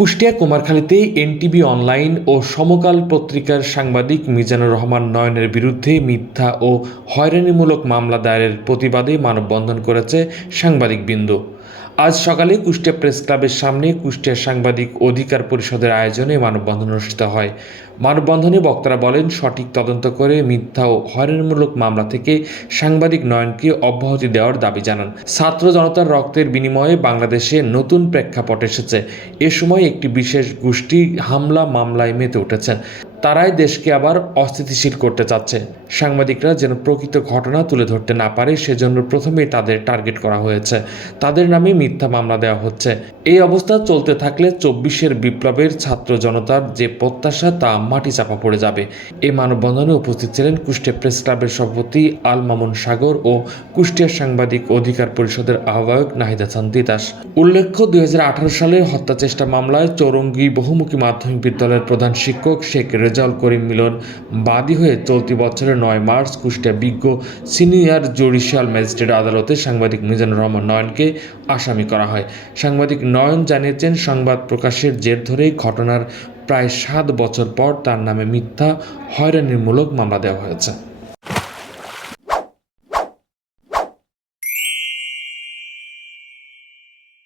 কুষ্টিয়া কুমারখালীতে NTV online ও সমকাল পত্রিকার সাংবাদিক মিজানুর রহমান নয়নের বিরুদ্ধে মিথ্যা ও হয়রানিমূলক মামলা দায়েরের প্রতিবাদে মানববন্ধন করেছে সাংবাদিক বিন্দু আজ সকালে কুষ্টিয়া প্রেস ক্লাবের সামনে কুষ্টিয়া সাংবাদিক অধিকার পরিষদের আয়োজনে মানববন্ধন অনুষ্ঠিত হয়। মানববন্ধনে বক্তারা বলেন, সঠিক তদন্ত করে মিথ্যা ও হয়রানিমূলক মামলা থেকে সাংবাদিক নয়নকে অব্যাহতি দেওয়ার দাবি জানান। ছাত্র জনতার রক্তের বিনিময়ে বাংলাদেশে নতুন প্রেক্ষাপট এসেছে। এ সময় একটি বিশেষ গোষ্ঠী হামলা মামলায় মেতে উঠেছেন। তারাই দেশকে আবার অস্থিতিশীল করতে চাচ্ছে। সাংবাদিকরা যেন প্রকৃত ঘটনা তুলে ধরতে না পারে, সেজন্য প্রথমেই তাদের টার্গেট করা হয়েছে। তাদের নামে মিথ্যা মামলা দেওয়া হচ্ছে। এই অবস্থা চলতে থাকলে চব্বিশের বিপ্লবের ছাত্র জনতার যে প্রত্যাশা, তা মাটি চাপা পড়ে যাবে। এই মানববন্ধনে উপস্থিত ছিলেন কুষ্টিয়া প্রেস ক্লাবের সভাপতি আল মামুন সাগর ও কুষ্টিয়া সাংবাদিক অধিকার পরিষদের আহ্বায়ক নাহিদ হাসান তিতাস উল্লেখ্য, দুই সালে হত্যা চেষ্টা মামলায় চৌরঙ্গি বহুমুখী মাধ্যমিক বিদ্যালয়ের প্রধান শিক্ষক শেখ রেজাউল করিম মিলন বাদী হয়ে চলতি বছরের নয় মার্চ কুষ্টিয়া বিজ্ঞ সিনিয়র জুডিশিয়াল ম্যাজিস্ট্রেট আদালতে সাংবাদিক মিজানুর রহমান নয়নকে আসামি করা হয়। সাংবাদিক নয়ন জানিয়েছেন, সংবাদ প্রকাশের জের ধরেই ঘটনার প্রায় সাত বছর পর তার নামে মিথ্যা, হয়রানিমূলক মামলা দেওয়া হয়েছে।